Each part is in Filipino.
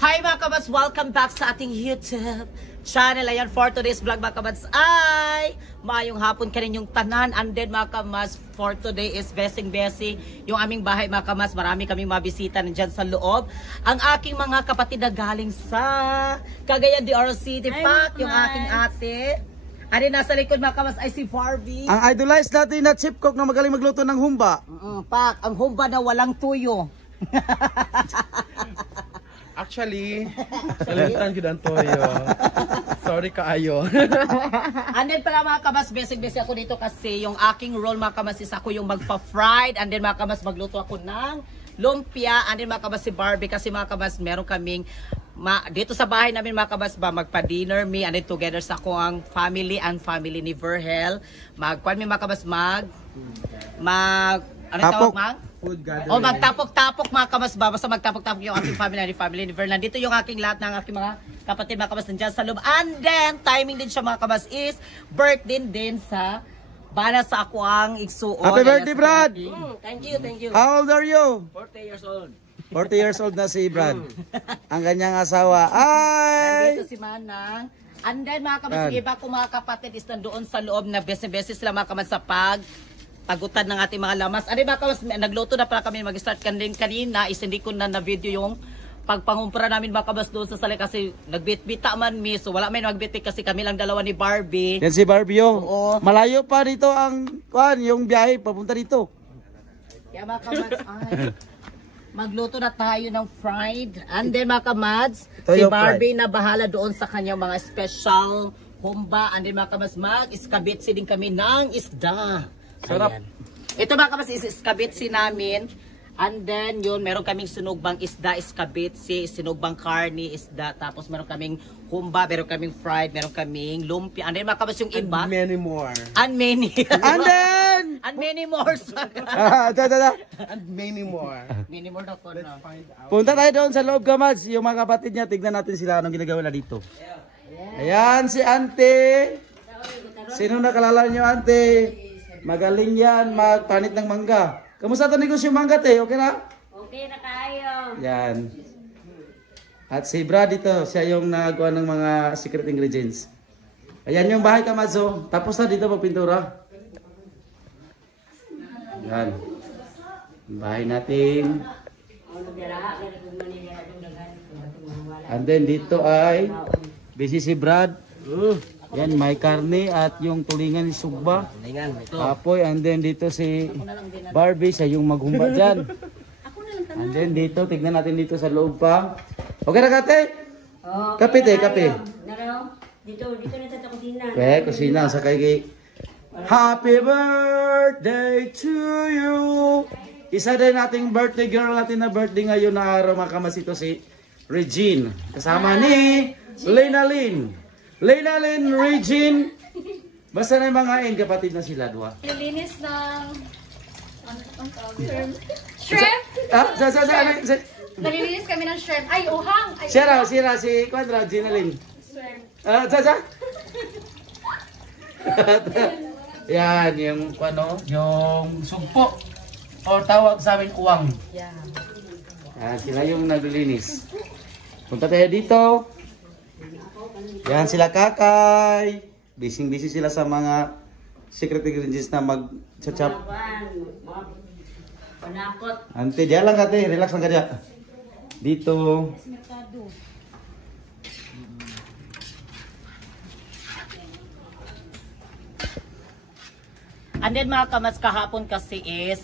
Hi mga kabats! Welcome back sa ating YouTube channel. Ayan, for today's vlog mga kabats ay maayong hapon ka rin yung tanan. And then mga kabats, for today is Besing-Besi. Yung aming bahay mga kabats, marami kaming mabisita nandyan sa loob. Ang aking mga kapatid na galing sa Cagayan de Oro City. Pak, yung aking ate. Ari nasa likod mga kabats ay si Barbie. Ang idolize natin na chip cook na magaling magluto ng humba. Pak, ang humba na walang tuyo. Actually, kalimutan ko ang toyo. Sorry kaayo. And then pala mga kabas, basic-basic ako dito kasi yung aking role mga kabas is ako yung magpa-fried. And then mga kabas, magluto ako ng lumpia. And then mga kabas si Barbie kasi mga kabas, meron kaming dito sa bahay namin mga kabas ba, magpa-dinner me. And then together sa ako ang family and family ni Verhel. Magkuhan mi mga kabas, ano tawag mang? Food gathering. O magtapok-tapok mga kabas ba, basta magtapok-tapok yung aking family ni Verlan. Dito yung aking lahat ng aking mga kapatid mga kabas nandiyan sa loob. And then, timing din siya mga kabas is birthday din sa bana sa ako ang igsuon. Happy birthday, Brad! Thank you, thank you. How old are you? 40 years old. 40 years old na si Brad. Ang kanyang asawa ay... Nandito si Manang. And then mga kabas, yung iba kong mga kapatid is nandoon sa loob na beses-beses sila mga kabas sa pagutan ng ating mga lamas. Ano ba kawas, nagluto na pala kami mag-start kanina is hindi ko na na-video yung pagpangumpra namin mga kabas doon sa sali kasi nagbitbita man mi. So wala may nagbitbit kasi kami lang dalawa ni Barbie. Yan si Barbie yung. Oo. Malayo pa dito ang yung biyahe papunta dito. Kaya mga kamads, magluto na tayo ng fried. And then mga kamads, si Barbie na bahala doon sa kanyang mga special humba. And then mga kamads, mag-iskabitsi din kami ng isda. Sarap. Ayan. Ito mga kabas is iskabitsi namin. And then yun, meron kaming sinugbang isda, iskabitsi, sinugbang karni, isda. Tapos meron kaming humba, meron kaming fried, meron kaming lumpia. And then mga kabas yung iba. And many more. And many. And then... And many more. And many more. Many more na ko na. Find out. Punta tayo doon sa loob, Kamads. Yung mga kapatid niya, tignan natin sila anong ginagawa na dito. Ayan, si Ante. Sino nakalala niyo, Ante? Magaling yan, magpanit ng mangga. Kamusta ito negosyo yung mangga, te? Okay na? Okay na kayo. Yan. At si Brad dito, siya yung nagawa ng mga secret ingredients. Ayan yung bahay, Kamadzo. Tapos na dito magpintura. Yan. Bahay natin. And then dito ay busy si Brad. Yan, may karne at yung tulingan ni Sugba. Apoy, and then dito si Barbie, siya yung maghumba dyan. And then dito, tignan natin dito sa loob pa. Okay na kate? Kape te, kape. Dito na sa kusina. Okay, kusina sa kay Happy birthday to you. Isa din nating birthday girl natin na birthday ngayon na araw mga kamas ito si Regine. Kasama ni Lena Lynn. Lena Lynn, Regine. Basta na yung mga kapatid na sila, dua. Nilinis ng... Shrimp? Nalilinis kami ng shrimp. Ay, uhang! Sira, si Quadra, Gina Lynn. Shrimp. Yan, yung yung sugpo. O tawag sa amin uwang. Yeah. Sila yung naglilinis. Punta tayo dito. Yan sila Kakay. Busy sila sa mga secret ingredients na mag-chachap. Panakot. Ante, diyan lang kate. Relax lang ka diyan. Dito. And then mga kamas, kahapon kasi is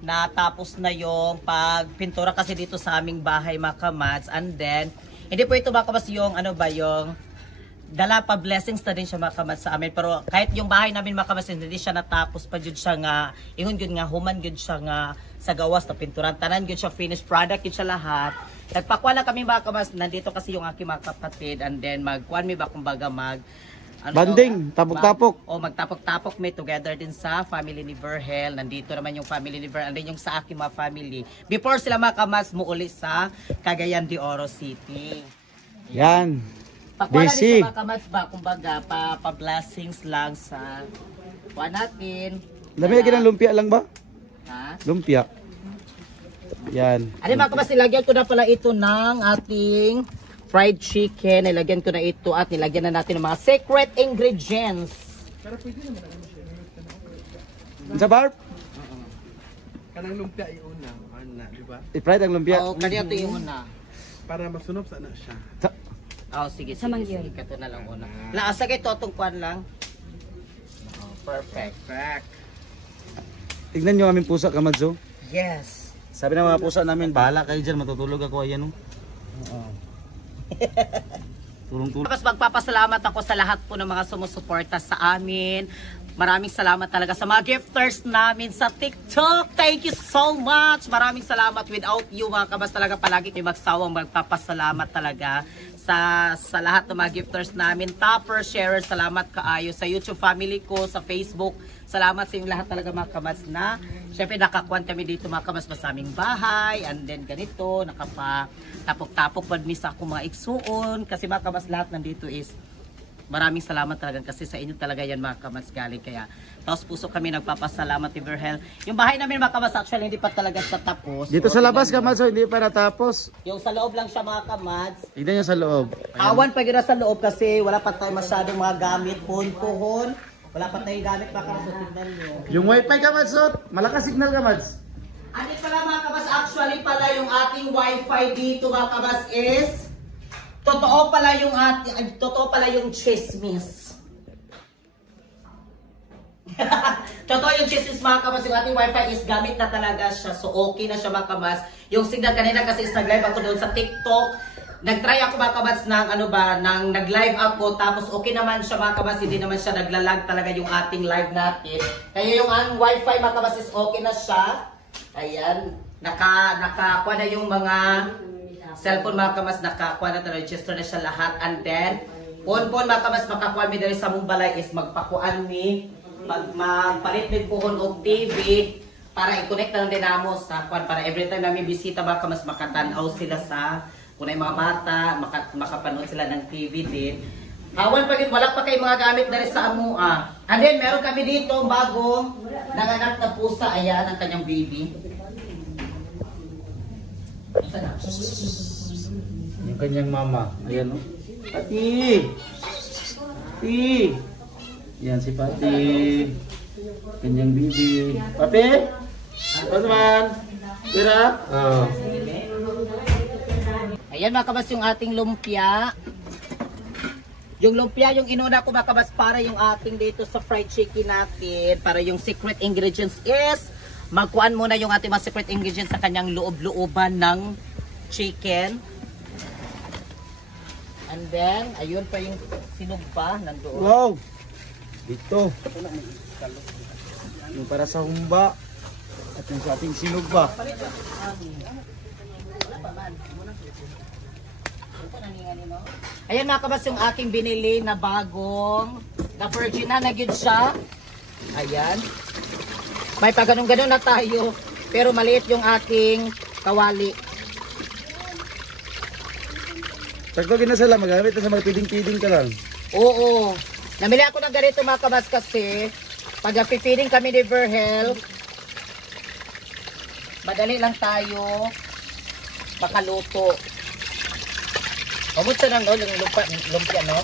natapos na yung pagpintura kasi dito sa aming bahay mga kamas. And then, hindi po ito mga kamas yung yung dala pa blessings na din siya mga kamas sa amin. Pero kahit yung bahay namin mga kamas, hindi siya natapos pa dyan siya nga, ihon yun nga, human yun siya nga sa gawas na pinturan. Tanan yun siya, finished product yun siya lahat. Nagpakwa lang kami mga kamas, nandito kasi yung aking mga kapatid. And then magkuhan mi ba kumbaga banding, tapok-tapok. Magtapok-tapok may together din sa family ni Verhel. Nandito naman yung family ni Verhel. And then yung sa aking mga family. Before sila mga kamas, muuli sa Cagayan de Oro City. Yan. Pakuha na Busy. rin sa mga kamas ba, kumbaga, pa-blessings lang sa kuha natin. Dami lagi ng lumpia lang ba? Ha? Lumpia. Yan. Ano mga kabas, nilagyan ko na pala ito ng ating fried chicken. Nilagyan ko na ito at nilagyan na natin ng mga secret ingredients. Sa Barb? Kanang lumpia iuna, ana, di ba? I-fried ang lumpia. Oo, kanina ito yung una. Para masunog sana siya. Oh, sige, sige. Ito na lang una. Laasa kay totong kwan lang. Oh, perfect. Tignan nyo aming pusa, Kamadzo. Yes. Sabi ng mga pusa namin, bahala kayo dyan, matutulog ako. Ayan, oh. Tulong-tulong. Tapos magpapasalamat ako sa lahat po ng mga sumusuporta sa amin. Maraming salamat talaga sa mga gifters namin sa TikTok. Thank you so much. Maraming salamat. Without you, mga kabas, talaga palagi may magsawang magpapasalamat talaga sa lahat ng mga gifters namin. Topper, sharer, salamat kaayo. Sa YouTube family ko, sa Facebook, salamat sa inyong lahat talaga mga kabas na. Siyempre nakakuan kami dito mga kabas sa aming bahay. And then ganito, nakapatapok-tapok padmisa ako mga igsuon. Kasi mga kabas lahat nandito is maraming salamat talaga kasi sa inyo talaga yan mga kamats galing. Kaya taos puso kami nagpapasalamat ni Verhel. Yung bahay namin mga kamats actually hindi pa talaga siya tapos. Dito sa labas, Kamadzo, hindi pa natapos. Yung sa loob lang siya mga kamats. Tignan nyo sa loob. Awan pa gina sa loob kasi wala pa tayo masyadong mga gamit. Puhon. Wala pa tayong gamit mga kamats. Tignan nyo. Yung wifi, Kamadzo, malakas signal, Kamads. Ano pala mga kamats, actually pala yung ating wifi dito mga kamats is totoo pala yung chismis. Totoo yung chismis mga kamas, yung ating wifi is gamit na talaga siya. So okay na siya mga kamas. Yung signal kanina kasi is nag-live ako doon sa TikTok. Nag-try ako mga kamas ng nag-live ako. Tapos okay naman siya mga kamas, hindi naman siya naglalag talaga yung ating live natin. Kaya yung wifi mga kamas is okay na siya. Ayan, nakakuha na yung mga cellphone mga kamas, nakakuha na talaga, register na siya lahat. And then, phone mga kamas, makakuha mi dali sa mong balay is magpakuan mi, magpalit mi pohon og TV para i-connect na lang din namo sa kuan para every time namin bisita mga kamas makatanaw sila sa kunay mga bata, makapanood sila ng TV din. Hawan pa rin, wala pa kay mga gamit dali sa amua. And then, meron kami dito bagong nanganak na pusa. Ayan, ang kanyang baby. Yung kanyang mama. Ayan, oh. Pati! Pati! Yan si Pati. Kanyang bibi. Papi! Ano naman? Tira? Oo. Ayan mga kabas yung ating lumpia. Yung lumpia, yung inuna ko mga kabas para yung ating dito sa fried chicken natin. Para yung secret ingredients is magkuhan muna yung ating mga secret ingredients sa kanyang loob-looban ng chicken. And then, ayun pa yung sinugba nandoon. Wow! Dito. Yung para sa humba. At yung sa ating sinugba. Ayan mga kabas yung aking binili na bagong, na virgin na nagyod siya. Ayan. May pagganong-ganon na tayo, pero maliit yung ating kawali. Sakto ginasala, magamit na sa mga piding-piding ka lang. Oo. Namili ako ng ganito mga kabas kasi pag nagpipiding kami ni Verhel, madali lang tayo makaluto. Kamusta lang no, yung lumpia no?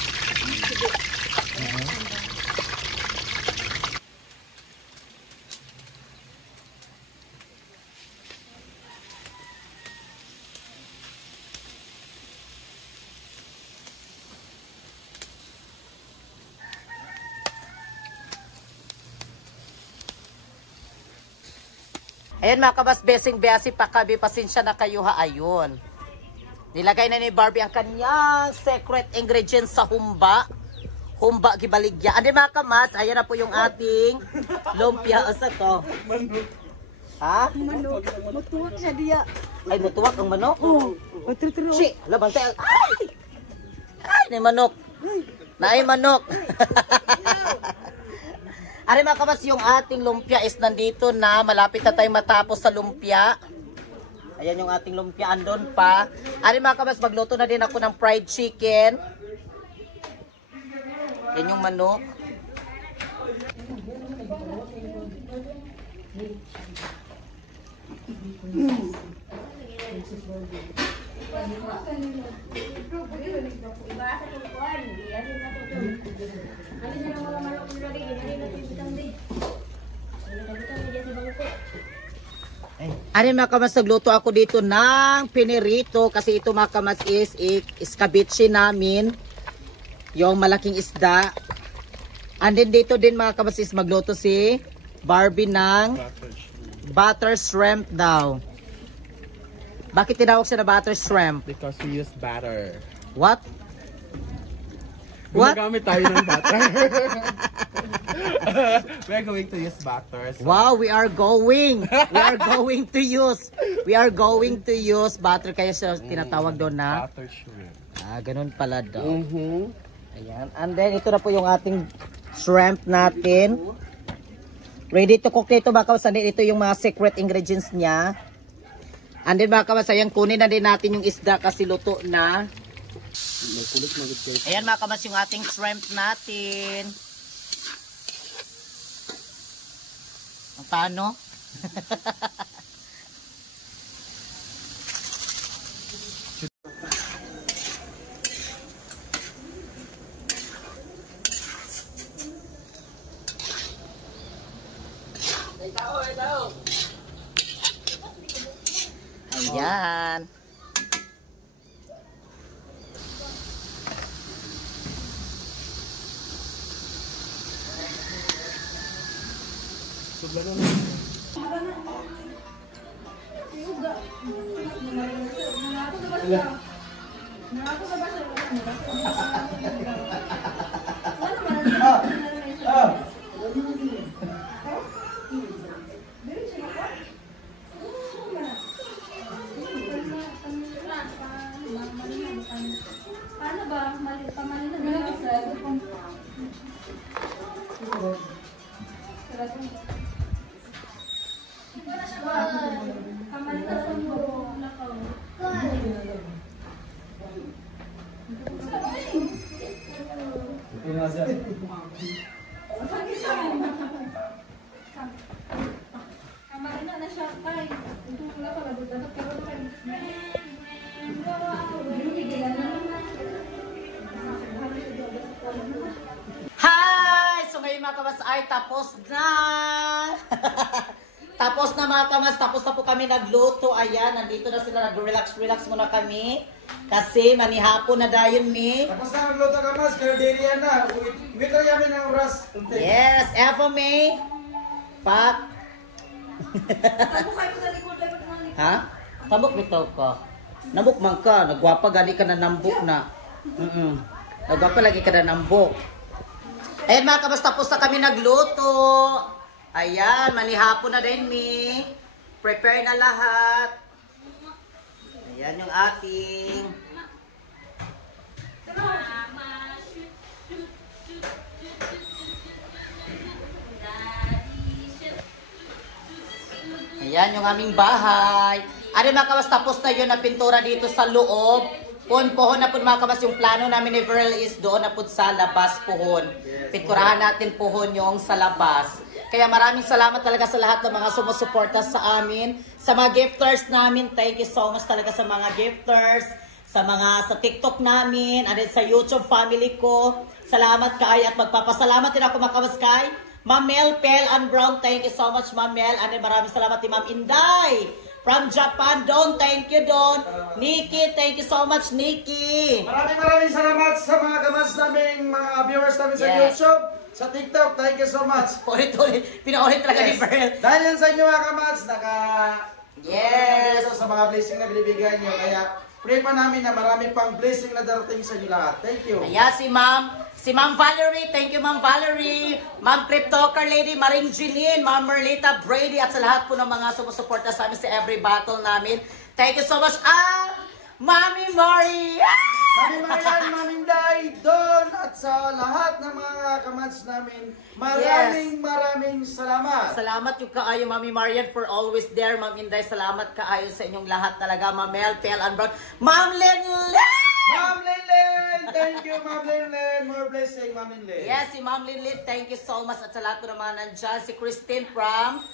Ayan mga kabas, besing-besi pa kami, pasensya na kayo ha, ayun. Nilagay na ni Barbie ang kanyang secret ingredients sa humba. Humba gibaligya. Andi mga kamas, ayan na po yung ating lumpia. Asa to? Manok. Ha? Manok. Matuwak siya diya. Ay, mutuwak ang manok? Oo. Matuturo. Si, laban tayo. Ay! Ay, may manok. Naay manok. Ari mga kamas, yung ating lumpia is nandito na. Malapit na tayong matapos sa lumpia. Ayan yung ating lumpia, andon pa. Ari mga kamas, magluto na din ako ng fried chicken. Yan yung manok. Iba sa tukuan. Yan yung natutun. Ano na lang mga manok nyo lagi. Yan yung natutun din. Natutun din sa bangko. Ano mga kamas, nagluto ako dito ng pinirito kasi ito mga kamas is iskabichi namin. Yung malaking isda. And then dito din mga kamas is magluto si Barbie ng butter shrimp daw. Bakit tinawag siya na butter shrimp? Because we use butter. What? What? Gumagamit tayo ng butter. We're going to use butter. So Wow, we are going to use butter kaya siya tinatawag doon na. butter shrimp. Ganun pala daw. Ayan. And then ito na po yung ating shrimp natin. Ready to cook ito mga kawasan. Ito yung mga secret ingredients niya. And then mga kawasan, ayan, kunin na din natin yung isda kasi luto na. Ayan mga kawasan, yung ating shrimp natin. Paano? Ayan. Paano ba? Pamali na sa Kamarin na siya kay. Ito wala pa labot dapat pero kay. Hi! So ngayon mga kamas ay tapos na. Tapos na mga kamas, tapos na po kami nagluto. Ayan, nandito na sila, nag-relax muna kami. Kasi manihapon na dayon mi. Tapos na magluto ka mas, kaya diri yan na. Umit na yamin ng oras. Yes, Evo May. Pat. Ha? Tabok bitaw ka. Nambok man ka, nagwapa gali ka na nambok na. Nagwapa lagi ka na nambok. Ayan mga kamas, tapos na kami nagluto. Ayan, manihapon na din mi. Prepare na lahat. Ayan yung ating. Ayan yung aming bahay. Ano mga kamas, tapos na yun na pintura dito sa loob. Pohon na po mga kamas, yung plano namin ni Verl is doon na po sa labas pohon. Pinturahan natin pohon yung sa labas. Kaya maraming salamat talaga sa lahat ng mga sumusuporta sa amin. Sa mga gifters namin, thank you so much talaga sa mga gifters. Sa mga sa TikTok namin, and then sa YouTube family ko. Salamat kay at magpapasalamat din ako mga kamas kay Ma'am Mel, Pel, and Brown. Thank you so much Ma'am Mel. And then maraming salamat ni Ma'am Inday. From Japan, Don, thank you, Don. Nikki, thank you so much, Nikki. Maraming salamat sa mga kamas naming mga viewers namin sa YouTube, sa TikTok. Thank you so much. Ulit-ulit, pinaulit talaga ni Pearl. Dahil yan sa inyo mga kamats, Yes. sa mga blessing na binibigyan nyo. Kaya pray pa namin na marami pang blessing na darating sa inyo lahat. Thank you. Ayan si Ma'am Valerie, thank you Ma'am Valerie, Ma'am Cryptoker Lady, Maring Jeline, Ma'am Merlita Brady, at sa lahat po ng mga sumusuporta sa amin sa every battle namin. Thank you so much. Mami Mari! Mami Marian, Mami Day, Don, at sa lahat ng mga kamats namin, maraming salamat. Salamat yung kaayo, Mami Marian, for always there. Ma'am Inday, salamat kaayo sa inyong lahat talaga. Ma'am Mel, Pel, and Brown. Ma'am Lenlen! Ma'am Linlin! Thank you, Ma'am Linlin. More blessing, Ma'am Linlin. Yes, si Ma'am Linlin, thank you so much. At sa lahat po naman nandyan, si Christine from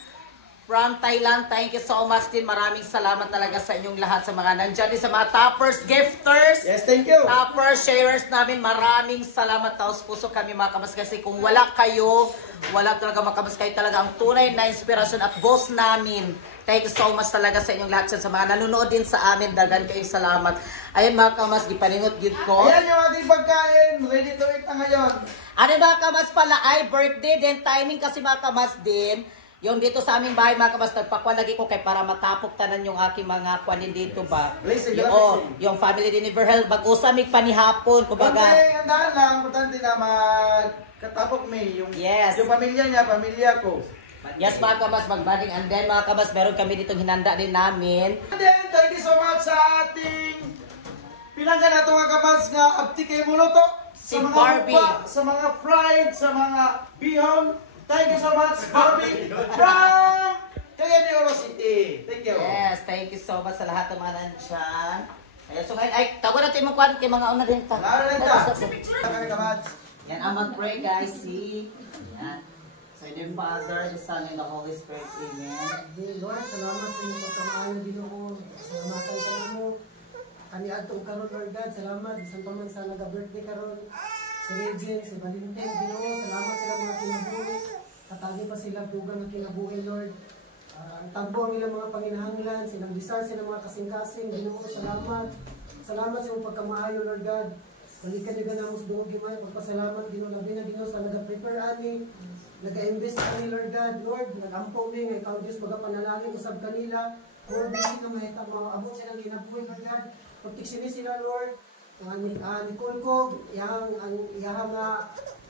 from Thailand. Thank you so much din. Maraming salamat talaga sa inyong lahat, sa mga nandyan din, sa mga toppers, gifters. Yes, thank you. Toppers, sharers namin. Maraming salamat. Taos puso kami mga kabas. Kasi kung wala kayo, wala talaga mga kabas. Kayo talaga ang tunay na inspirasyon at boss namin. Thank you so much talaga sa inyong lahat. Sa mga nanonood din sa amin, dagan kayong salamat. Ayun mga kamas, gipaningot yun ko. Ayan yung ating pagkain. Ready to eat na ngayon. Ano mga kamas pala ay birthday din. Timing kasi mga kamas din. Yung dito sa aming bahay mga kamas, nagpakwan lagi ko kay para matapok tanan yung aking mga kwanin dito ba. Yung family din ni Berhel, mag-usamig panihapon, kumbaga. Ang daan lang, importante na magkatapok may yung, Yes. yung pamilya niya, pamilya ko. Yes mga kamas, magbanding. And then mga kamas, meron kami ditong hinanda din namin. And then, thank you so much sa ating pinanggan na ito mga kamas nga abti kay Muluto. Si Barbie. Sa mga fried, sa mga bihon. Thank you so much, Barbie. From Cagayan de Oro City. Thank you. Yes, thank you so much sa lahat ng mga nandyan. Ayan, so ngayon, ay, tawa natin mo kwan kay mga una din ta. Lalo rin ta. Mga kamas. Yan, ang mag-pray guys, see? Yan. Sa inyong Father, the Son, and the Holy Spirit. Amen. Lord, salamat sa inyong pagkamaayo din ako. Salamatan sa mo. Kani atong karon Lord God, salamat. Bisan pa man sa naga-birthday karon. Si Regine, si Valentine, Ginoo, salamat sila mga kinabuhi. Katagi pa sila bugang na kinabuhi, Lord. Ang tagbo ang ilang mga panginahanglan, silang disar, silang mga kasing-kasing. Ginoo, salamat. Salamat sa iyong pagkamaayo, Lord God. Balikan niyo ganang mas dugo gimay. Pagpasalamat, Ginoo, labi na Ginoo sa naga-prepare ani. Nag-invest kami, Lord God. Lord, nag-ampaw mi, nga ikaw Diyos, magapanalangin usab kanila. Lord, bisin na mahita mga abot silang ginabuhi, Lord God. Proteksyonin sila, Lord. Nicole ko, yang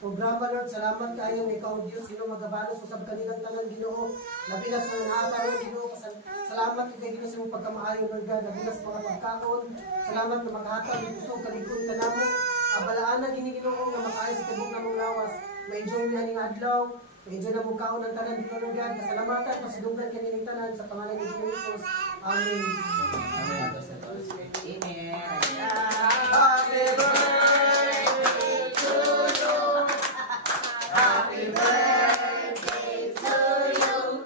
programa, Lord, salamat kayo, ikaw Diyos, Ginoo, magabalos usab kanilang tanan, Ginoo. Labilas na nakakaroon, Ginoo. Salamat kay Ginoo sa imong pagkamaayo, Lord God. Labilas mga pagkaon. Salamat na maghatag ng gusto kaligod ka namo. Abalaan na gini Ginoo nga makaayos sa tibok namong lawas. Ma-enjoy niya ning adlaw. Ma-enjoy na mong kaon ng tanan, Ginoo, Lord God. Kasalamatan, pasidugan kanilang tanan sa pangalan ni Ginoo Jesus. Amen. Amen. Happy birthday to you. Happy birthday to you.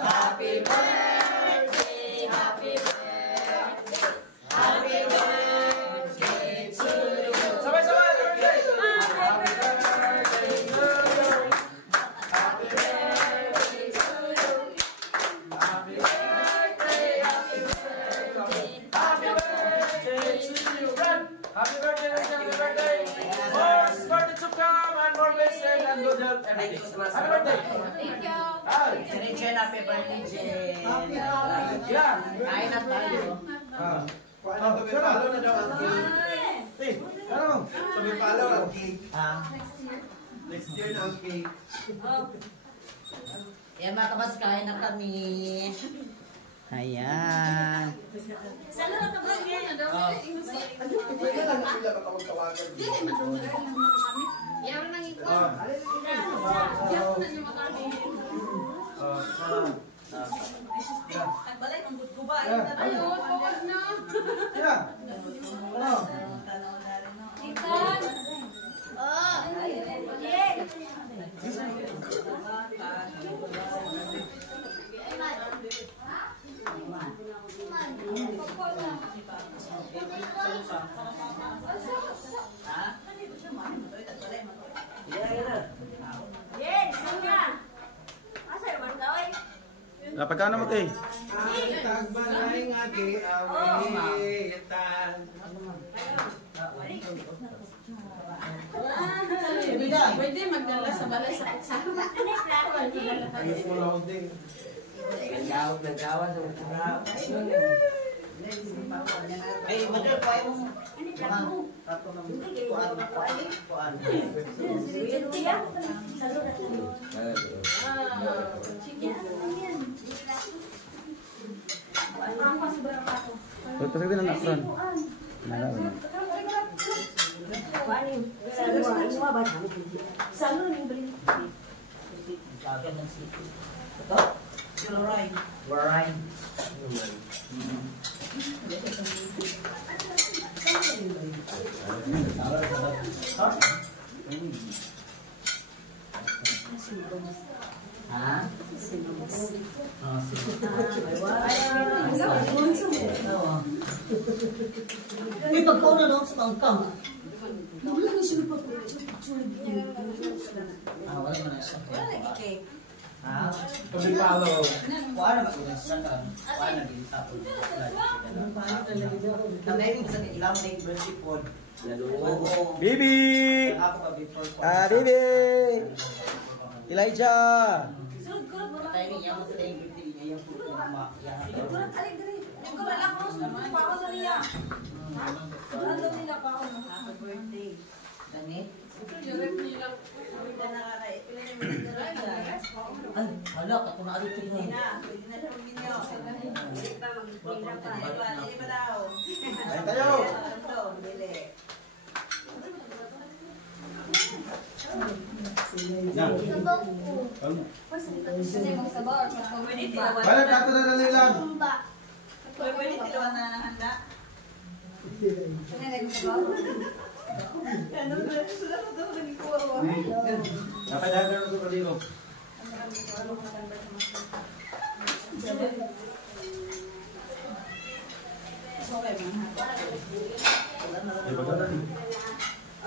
Happy birthday, happy birthday, happy birthday to you. Sabay-sabay, birthday. Happy birthday to you. Happy birthday to you. Happy birthday, happy birthday. Happy birthday to you, Brad. Happy birthday, happy birthday. More birthday to come and more blessing and good health every day. Happy birthday. Thank you. Si Regine, happy birthday, Jen. Yeah. Kain na tayo. Palo na daw ang cake. Ano? Sabi palo ang cake. Next year na ang cake. Yan mga kabas, kain na kami. Ayan. Salamat ka ba niya? Pwede lang sila makawag-tawagan. Yaw nang ito. Yaw na niyo makami. Nagbalay ang good ko ba? Ayun, wag na. Yeah. Ano? Ikan. Pagkano mo tayo? Tagbalay nga giawitan. Pwede magdala sa balay sa kasama. Ayos mo lang din. Nagawa sa mga. Ay, madal pa yung tato ng kuan. Pagpasag din ang nakran. Warine. Ha? May pagkauna daw sa tangkang. Wala na siya pa. Wala mo na siya. Ha? Sabi palo. Wala na mag-ulan siya ka. Wala na din sa pool. Ang ibig sa ilang na yung birthday pod. Bibi! Ako pa before po. Bibi! Elijah! Tayo niya mo sa yung birthday niya yung food na umakiya. Dani? Ay, hala, ako na alito mo. Ayun tayo! Yan. Kasi magsabaw. Balik natin na nalilan. Napadagan ko pa dito.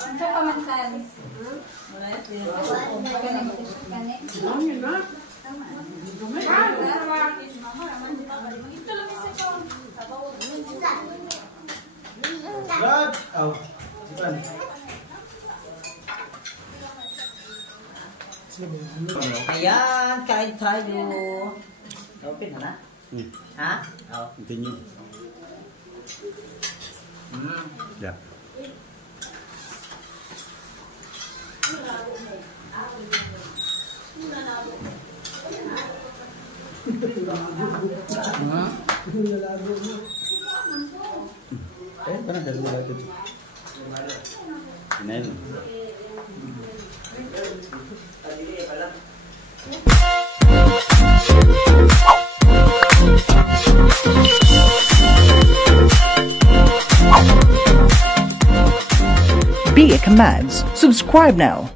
Ang sa kamansan. Brad! Oh, sipan. Ayan, kain tayo. Open na na? Ha? Oo. Continue. Yeah. Parang dalawa natin. Amen. Be a Commands. Subscribe now.